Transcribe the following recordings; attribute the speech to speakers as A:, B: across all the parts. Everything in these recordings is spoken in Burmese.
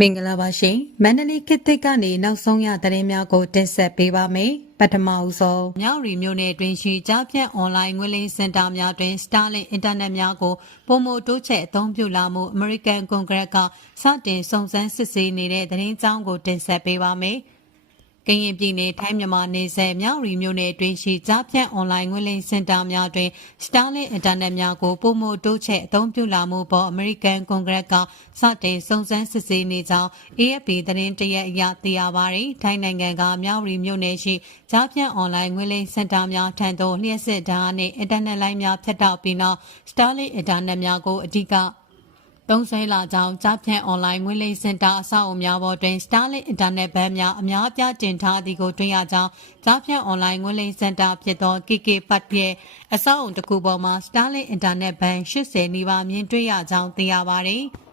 A: မင်္ဂလာပါရှင်မန္တလေးခေတ်သစ်ကနေနောက်ဆုံးရသတင်းများကိုတင်ဆက်ပေးပါမယ်ပထမအဆုံးမြောက်ရီမြို့နယ်တွင်ရှိကြားပြန့်အွန်လိုင်းငွေလိမ်စင်တာများတွင် Starlink အင်တာနက်များကိုပုံမတိုးချဲ့အသုံးပြုလာမှု American Congress ကစတင်စုံစမ်းစစ်ဆေးနေတဲ့သတင်းကြောင်းကိုတင်ဆက်ပေးပါမယ် ကရင်ပြည်နယ်ထိုင်းမြန်မာနယ်စပ်မြောက်ရီမြို့နယ်တွင်ရှိကြားဖြန့်အွန်လိုင်းငွေလိမ်စင်တာများတွင် Starlink အင်တာနက်များကိုပုံမတိုးချဲ့အသုံးပြုလာမှုပေါ် American Congress ကစတင်စုံစမ်းစစ်ဆေးနေကြောင်း AFP သတင်းတရက်အရသိရပါတယ်။ထိုင်းနိုင်ငံကမြောက်ရီမြို့နယ်ရှိကြားဖြန့်အွန်လိုင်းငွေလိမ်စင်တာများထံသို့လျှက်စစ်ဓာတ်နှင့်အင်တာနက်လိုင်းများဖြတ်တောက်ပြီးနောက် Starlink အင်တာနက်များကိုအဓိက သုံးဆွဲလာကြောင်းကြားဖြန့်အွန်လိုင်းငွေလိမ်စင်တာအဆောက်အအုံများပေါ်တွင် Starlink အင်တာနက်ဘန်းများအများအပြားတင်ထားသည်ကိုတွေ့ရကြောင်းကြားဖြန့်အွန်လိုင်းငွေလိမ်စင်တာဖြစ်သော KK Park ရဲ့အဆောက်အအုံတစ်ခုပေါ်မှာ Starlink အင်တာနက်ဘန်း80နီးပါးမြင်တွေ့ရကြောင်းသိရပါတယ်။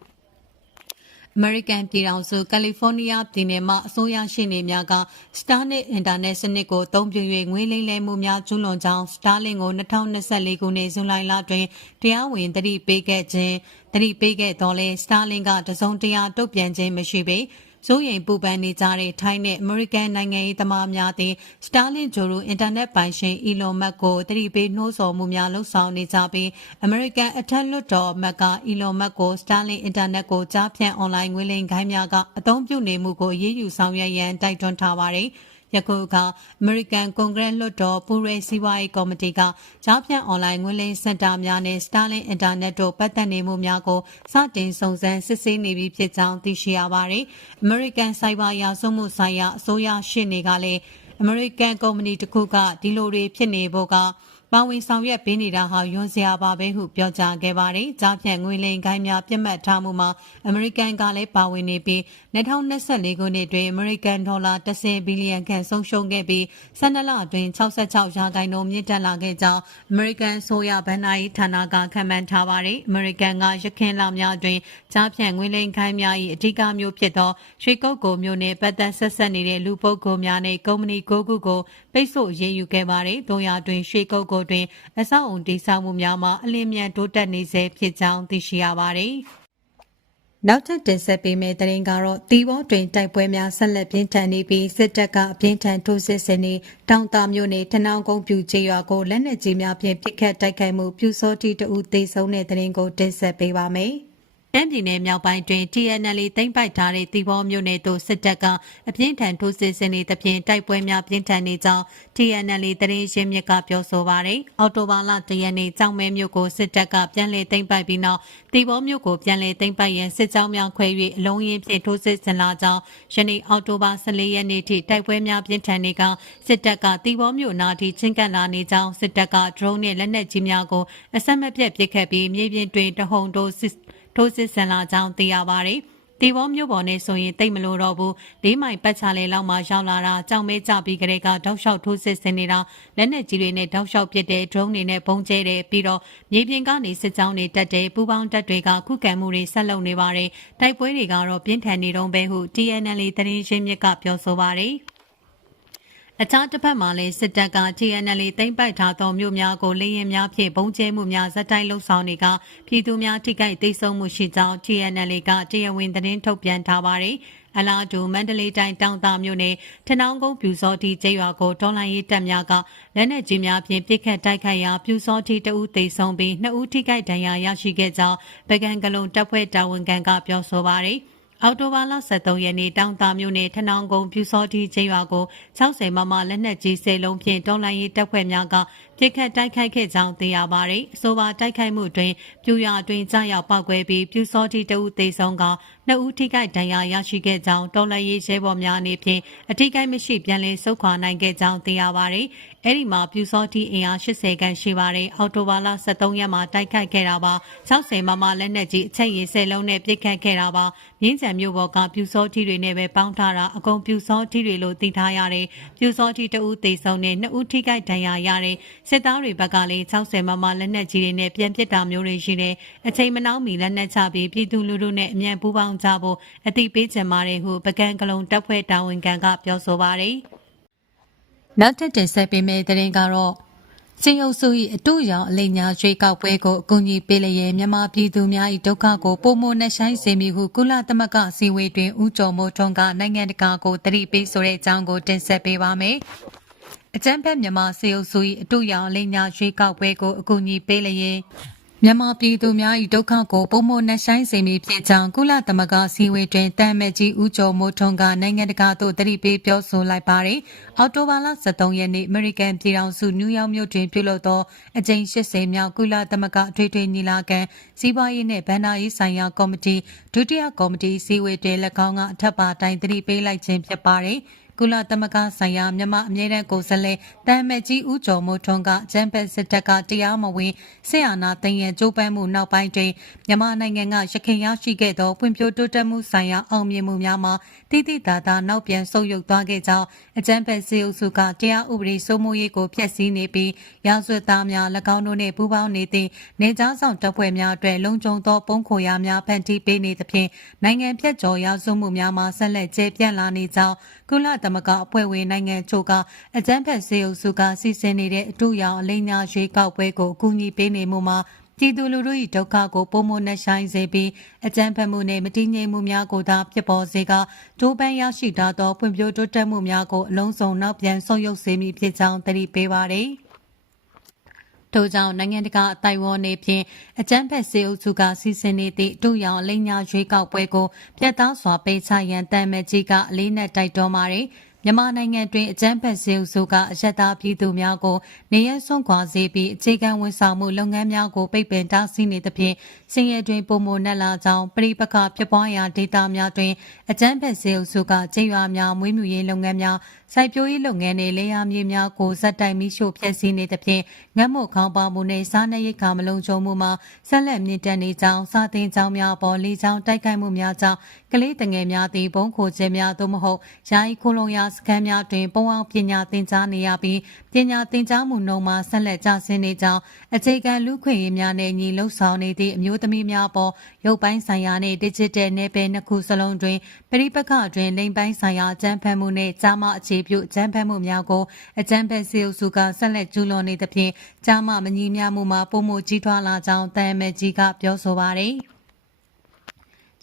A: အမေရိကန်ပြည်ထောင်စုကယ်လီဖိုးနီးယားပြည်နယ်မှာအစိုးရရှိနေများက Starlink အင်တာနက်စနစ်ကိုအသုံးပြု၍ငွေလိမ်လည်မှုများကျူးလွန်ကြောင်း Starlink ကို2024ခုနှစ်ဇူလိုင်လတွင်တရားဝင်သတိပေးခဲ့ခြင်းသတိပေးခဲ့တော်လဲ Starlink ကတစုံတရာတုတ်ပြန်ခြင်းမရှိပေ စိုးရိမ်ပူပန်နေကြတဲ့ထိုင်းနဲ့အမေရိကန်နိုင်ငံရေးသမားများသည် Starlink ဂျိုရူအင်တာနက်ပိုင်ရှင် Elon Musk ကိုတတိပေးနှိုးဆော်မှုများလှုပ်ဆောင်နေကြပြီးအမေရိကန်အထက်လွှတ်တော်အမတ်က Elon Musk ကို Starlink အင်တာနက်ကိုကြားဖြန့်အွန်လိုင်းငွေလိမ်ခိုင်းများကအသုံးပြုနေမှုကိုအရေးယူဆောင်ရွက်ရန်တိုက်တွန်းထားပါတယ်။ ယခုအခါ American Congress လွှတ်တော်ပူရဲစီးပွားရေးကော်မတီကကြားဖြန့်အွန်လိုင်းငွေလိမ်စင်တာများနဲ့ Starlink အင်တာနက်တို့ပတ်သက်နေမှုများကိုစတင်စုံစမ်းစစ်ဆေးနေပြီဖြစ်ကြောင်းသိရှိရပါတယ်။ American Cyber ရာဇဝတ်မှုဆိုင်ရာအစိုးရရှေ့နေကလည်း American ကုမ္ပဏီတစ်ခုကဒီလိုတွေဖြစ်နေဖို့က ပါဝင်ဆောင်ရွက်ပေးနေတာဟာယွန်စရာပါပဲဟုပြောကြားခဲ့ပါတယ်။ကြားဖြန့်ငွေလိမ်ခိုင်းများပြစ်မှတ်ထားမှုမှာအမေရိကန်ကလည်းပါဝင်နေပြီး2024ခုနှစ်တွင်အမေရိကန်ဒေါ်လာ10ဘီလီယံခန့်ဆုံးရှုံးခဲ့ပြီး12လအတွင်း66ရာခိုင်နှုန်းမြင့်တက်လာခဲ့ကြောင်းအမေရိကန်ဆိုရဗန်နာယီဌာနကခန့်မှန်းထားပါတယ်။အမေရိကန်ကရခိုင်လများတွင်ကြားဖြန့်ငွေလိမ်ခိုင်းများ၏အဓိကမျိုးဖြစ်သောရွှေကုတ်ကိုမျိုးနှင့်ပတ်သက်ဆက်ဆက်နေတဲ့လူပုဂ္ဂိုလ်များနှင့်ကုမ္ပဏီ9ခုကိုပိတ်ဆို့ရေးယူခဲ့ပါတယ်။တို့ရာတွင်ရွှေကုတ်ကိုတွင် အဆောက်အုံတည်ဆောက်မှုများမှာအလင်းမြန်တိုးတက်နေစေဖြစ်ကြောင်းသိရှိရပါတယ်။နောက်ထပ်တင်ဆက်ပေးမယ့်သတင်းကတော့တီဘောတွင်တိုက်ပွဲများဆက်လက်ပြင်းထန်နေပြီးစစ်တပ်ကအပြင်းထန်ထိုးစစ်ဆင်နေတောင်တာမြို့နယ်ထနောင်းကုန်းပြူကျေးရွာကိုလက်နက်ကြီးများဖြင့်ပစ်ခတ်တိုက်ခိုက်မှုပြူစောတိတအူသေဆုံးတဲ့သတင်းကိုတင်ဆက်ပေးပါမယ်။ တမ်းပြည်နယ်မြောက်ပိုင်းတွင် TNL သိမ်းပိုက်ထားတဲ့တီဘောမြို့နယ်သို့စစ်တပ်ကအပြင်းထန်ထိုးစစ်ဆင်နေသဖြင့်တိုက်ပွဲများပြင်းထန်နေကြောင်း TNL သတင်းရင်းမြစ်ကပြောဆိုပါရယ်အော်တိုဘာလတရက်နေ့ကြောင်မဲမြို့ကိုစစ်တပ်ကပြန်လည်သိမ်းပိုက်ပြီးနောက်တီဘောမြို့ကိုပြန်လည်သိမ်းပိုက်ရန်စစ်ကြောင်းများခွဲ၍အလုံးရင်းဖြင့်ထိုးစစ်ဆင်လာကြောင်းယနေ့အော်တိုဘာ14ရက်နေ့ထိတိုက်ပွဲများပြင်းထန်နေကစစ်တပ်ကတီဘောမြို့နာထိချင်းကပ်လာနေကြောင်းစစ်တပ်က drone နဲ့လက်နက်ကြီးများကိုအဆက်မပြတ်ပစ်ခတ်ပြီးမြေပြင်တွင်တဟုန်တိုးစစ် ထိုးစစ်ဆင်လာကြောင်းသိရပါတယ်။တီဘောမျိုးပေါ်နဲ့ဆိုရင်တိတ်မလို့တော့ဘူးလေးမိုင်ပတ်ချလဲလောက်မှရောက်လာတာကြောင်မဲကြပြီးကလေးကတောက်လျှောက်ထိုးစစ်ဆင်နေတာလက်နက်ကြီးတွေနဲ့တောက်လျှောက်ပစ်တဲ့ drone တွေနဲ့ပုံကျဲတယ်ပြီးတော့မြေပြင်ကနေစစ်ကြောင်းတွေတက်တယ်ပူပေါင်းတက်တွေကခုခံမှုတွေဆက်လုပ်နေပါတယ်တိုက်ပွဲတွေကတော့ပြင်းထန်နေတော့ပဲဟု TNL သတင်းရှင်းမြစ်ကပြောဆိုပါတယ်။ အခြားတစ်ဖက်မှာလည်းစစ်တပ်က TNL သိမ်းပိုက်ထားသောမြို့များကိုလေရင်များဖြင့်ပုံကျဲမှုများဇက်တိုက်လှုပ်ဆောင်နေကပြည်သူများထိခိုက်သိမ်းဆုံးမှုရှိကြောင်း TNL ကတရားဝင်သတင်းထုတ်ပြန်ထားပါတယ်။အလားတူမန္တလေးတိုင်းတောင်တာမြို့နယ်ထနောင်းကုန်းပြူစောတိကျေးရွာကိုတော်လိုင်းရေးတပ်များကလက်နက်ကြီးများဖြင့်ပစ်ခတ်တိုက်ခိုက်ရာပြူစောတိတအုပ်သိမ်းဆုံးပြီးနှစ်ဦးထိခိုက်ဒဏ်ရာရရှိခဲ့ကြောင်းဗကံကလုံတပ်ဖွဲ့တာဝန်ခံကပြောဆိုပါတယ်။ အော်တိုဘာလ23ရက်နေ့တောင်တာမြို့နယ်ထနောင်းကုန်းပြူစောတိကျေးရွာကို60မမလက်နက်ကြီးစေလုံးဖြင့်တော်လိုင်းရေးတပ်ဖွဲ့များက ပြစ်ခတ်တိုက်ခိုက်ခဲ့ကြောင်းသိရပါတယ်။အဆိုပါတိုက်ခိုက်မှုတွင်ပြူရွာတွင်ကြားရောက်ပောက်ကွဲပြီးပြူစောတိတဦးသေဆုံးကနှစ်ဦးထိခိုက်ဒဏ်ရာရရှိခဲ့ကြောင်းတော်လှန်ရေးရဲဘော်များအနေဖြင့်အထိခိုက်မရှိပြန်လည်ဆုတ်ခွာနိုင်ခဲ့ကြောင်းသိရပါတယ်။အဲ့ဒီမှာပြူစောတိအင်အား80ခန့်ရှိပါတယ်။အော်တိုဘာလ23ရက်မှာတိုက်ခိုက်ခဲ့တာပါ။60မမလက်နက်ကြီးအချက်ရည်10လုံးနဲ့ပစ်ခတ်ခဲ့တာပါ။မြင်းကြံမြို့ပေါ်ကပြူစောတိတွေနဲ့ပဲပေါင်းထားတာအကုန်ပြူစောတိတွေလို့သိထားရတယ်။ပြူစောတိတဦးသေဆုံးနဲ့နှစ်ဦးထိခိုက်ဒဏ်ရာရတဲ့စစ်သားတွေဘက်ကလည်း60မမလက်နက်ကြီးတွေနဲ့ပြန်ပစ်တာမျိုးတွေရှိတယ်။အချိန်မနှောင်းမီလက်နက်ချပြီးပြည်သူလူထုနဲ့အမြန်ပူးပေါင်းကြဖို့အသိပေးချင်ပါတယ်ဟုပကံကလုံတပ်ဖွဲ့တာဝန်ခံကပြောဆိုပါတယ်။နောက်ထပ်တင်ဆက်ပေးမယ့်သတင်းကတော့စင်အုပ်စု၏အတူရောင်အလိညာရွေးကောက်ပွဲကိုအကူအညီပေးလျက်မြန်မာပြည်သူများ၏ဒုက္ခကိုပုံမနှဆိုင်စေမည်ဟုကုလသမဂ္ဂစီဝေးတွင်ဦးကျော်မိုးထွန်းကနိုင်ငံတကာကိုတတိပေးဆိုတဲ့အကြောင်းကိုတင်ဆက်ပေးပါမယ်။ အကြံဖက်မြန်မာစေအုပ်စု၏အတူရောင်အလိညာရွေးကောက်ပွဲကိုအကူအညီပေးလျက်မြန်မာပြည်သူများ၏ဒုက္ခကိုပုံမနှဆိုင်စေမည်ဖြစ်ကြောင်းကုလသမဂ္ဂစီဝေးတွင်တမ်မတ်ကြီးဦးကျော်မိုးထွန်းကနိုင်ငံတကာသို့တတိပေးပြောဆိုလိုက်ပါတယ်။အော်တိုဘာလ23ရက်နေ့အမေရိကန်ပြည်ထောင်စုနယူးယောက်မြို့တွင်ပြုလုပ်သောအကြိမ်80မြောက်ကုလသမဂ္ဂအထွေထွေညီလာခံစီးပွားရေးနှင့်ဗဏ္ဍာရေးဆိုင်ရာကော်မတီဒုတိယကော်မတီစီဝေးတွင်၎င်းကအထက်ပါတိုင်းတတိပေးလိုက်ခြင်းဖြစ်ပါတယ်။ကုလသမဂ္ဂဆိုင်ရာမြန်မာအမြဲတမ်းကိုယ်စားလှယ်တမ်မက်ကြီးဦးကျော်မိုးထွန်းကဂျမ်ဘတ်စစ်တပ်ကတရားမဝင်ဆရာနာသိမ်းရန်ကြိုးပမ်းမှုနောက်ပိုင်းတွင်မြန်မာနိုင်ငံကရခိုင်ရရှိခဲ့သောဖွံ့ဖြိုးတိုးတက်မှုဆိုင်ရာအောင်မြင်မှုများမှာတိတိတသာနောက်ပြန်ဆုတ်ယုတ်သွားခဲ့ကြောင်းအကြံဖက်စေအုပ်စုကတရားဥပဒေစိုးမိုးရေးကိုဖျက်ဆီးနေပြီးရာဇဝတ်သားများ၎င်းတို့နှင့်ပူးပေါင်းနေသည့်နေကြားဆောင်တပ်ဖွဲ့များအတွက်လုံခြုံသောပုံခိုရာများဖန်တီးပေးနေသဖြင့်နိုင်ငံဖြတ်ကျော်ရာဇဝတ်မှုများမှာဆက်လက်ကျဲပြန့်လာနေကြောင်းကုလသမဂ္ဂအဖွဲ့ဝင်နိုင်ငံချို့ကအကြမ်းဖက်စေအုပ်စုကစီစဉ်နေတဲ့အတူရောင်အလိညာရွေးကောက်ပွဲကိုအကူအညီပေးနေမှုမှာပြည်သူလူထု၏ဒုက္ခကိုပုံမနှဆိုင်စေပြီးအကြမ်းဖက်မှုနှင့်မတည်ငြိမ်မှုများကိုသာဖြစ်ပေါ်စေကဒိုးပန်းရရှိထားသောဖွံ့ဖြိုးတိုးတက်မှုများကိုအလုံးစုံနောက်ပြန်ဆုတ်ယုတ်စေမည်ဖြစ်ကြောင်းတတိပေးပါသည် ထို့ကြောင့်နိုင်ငံတကာအတိုင်ဝမ်နေဖြင့်အကြမ်းဖက်စေအုပ်စုကစီစဉ်နေသည့်တူရောင်အလိညာရွေးကောက်ပွဲကိုပြတ်သားစွာပိတ်ချရန်တမ်းမဲ့ကြီးကအလေးနက်တိုက်တွန်းပါတယ်။ မြန်မာနိုင်ငံတွင်အကြမ်းဖက်စေအုပ်စုကအယက်သားပြည်သူများကိုနေရဆွန့်ခွာစေပြီးအခြေခံဝန်ဆောင်မှုလုပ်ငန်းများကိုပိတ်ပင်တားဆီးနေသဖြင့်စင်ရဲတွင်ပုံမနက်လာကြောင်းပြည်ပကဖြစ်ပွားရာဒေသများတွင်အကြမ်းဖက်စေအုပ်စုကကျေးရွာများမွေးမြူရေးလုပ်ငန်းများစိုက်ပျိုးရေးလုပ်ငန်းတွေလေယာမြေများကိုဇက်တိုင်မိရှို့ဖျက်ဆီးနေသဖြင့်ငတ်မို့ခေါင်းပါမှုနှင့်စားနပ်ရိက္ခာမလုံခြုံမှုမှာဆက်လက်မြင့်တက်နေကြောင်းစာသင်ကျောင်းများပေါ်လေကြောင်းတိုက်ခိုက်မှုများကြောင့်ကလေးတငယ်များသည်ဘုံခိုခြင်းများသို့မဟုတ်ယာယီခိုလုံရာစခန်းများတွင်ပုံအောင်ပညာသင်ကြားနေရပြီးပညာသင်ကြားမှုနှုန်းမှာဆက်လက်ကျဆင်းနေကြောင်းအခြေခံလူခွင့်ရေးများနဲ့ညီလှုပ်ဆောင်နေသည့်အမျိုးသမီးများပေါ်ရုပ်ပိုင်းဆိုင်ရာနှင့် digital နယ်ပယ်နှစ်ခုစလုံးတွင်ပြိပခတွင်လိမ်ပိုင်းဆိုင်ရာအကြမ်းဖက်မှုနှင့်ကြားမအခြေပြုအကြမ်းဖက်မှုများကိုအကြမ်းဖက်စီအုပ်စုကဆက်လက်ကျူးလွန်နေသဖြင့်ကြားမမညီမျှမှုမှာပုံမှုကြီးထွားလာကြောင်းတန်အမကြီးကပြောဆိုပါရယ်။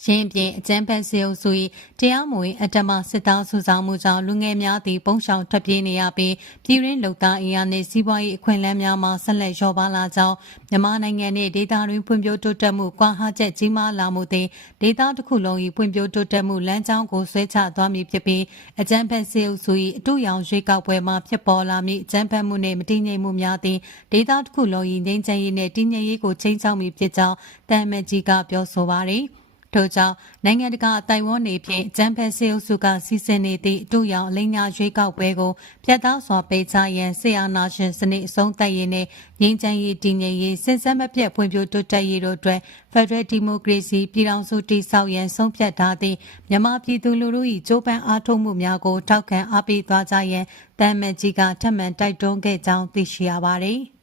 A: ရင်းပြင်အကြမ်းဖက်စေအုပ်စု၏တရားမဝင်အတ္တမစစ်သားစုဆောင်မှုကြောင့်လူငယ်များသည်ပုံရှောင်ထွက်ပြေးနေရပြီးပြည်ရင်းလုံသားအင်အားနှင့်စီးပွားရေးအခွင့်အလမ်းများမှာဆက်လက်လျော့ပါလာကြောင်းမြန်မာနိုင်ငံနှင့်ဒေသတွင်းဖွံ့ဖြိုးတိုးတက်မှုကွာဟချက်ကြီးမားလာမှုသည်ဒေသတစ်ခုလုံး၏ဖွံ့ဖြိုးတိုးတက်မှုလမ်းကြောင်းကိုဆွဲချသွားမည်ဖြစ်ပြီးအကြမ်းဖက်စေအုပ်စု၏အတူရောင်ရွေးကောက်ပွဲမှာဖြစ်ပေါ်လာမည့်အကြမ်းဖက်မှုနှင့်မတည်ငြိမ်မှုများသည်ဒေသတစ်ခုလုံး၏ငြိမ်းချမ်းရေးနှင့်တည်ငြိမ်ရေးကိုချိန်ချောက်မည်ဖြစ်ကြောင်းတမ်မတ်ကြီးကပြောဆိုပါသည်။ ထို့ကြောင့်နိုင်ငံတကာတိုင်ဝမ်နေဖြင့်ဂျမ်ဖက်ဆေးအုပ်စုကစီစဉ်နေသည့်အတူရောင်အလိညာရွေးကောက်ပွဲကိုပြတ်သားစွာပိတ်ချရန်ဆီယာနာရှင်စနစ်အဆုံးသတ်ရေးနဲ့ငြိမ်းချမ်းရေးတည်ငြိမ်ရေးစဉ်ဆက်မပြတ်ဖွံ့ဖြိုးတိုးတက်ရေးတို့အတွက်ဖက်ဒရယ်ဒီမိုကရေစီပြည်ထောင်စုတည်ဆောက်ရန်ဆုံးဖြတ်ထားသည့်မြန်မာပြည်သူလူထု၏ကြိုးပမ်းအားထုတ်မှုများကိုထောက်ခံအားပေးသွားကြရန်တမ်မတ်ကြီးကထပ်မံတိုက်တွန်းခဲ့ကြောင်းသိရှိရပါသည်။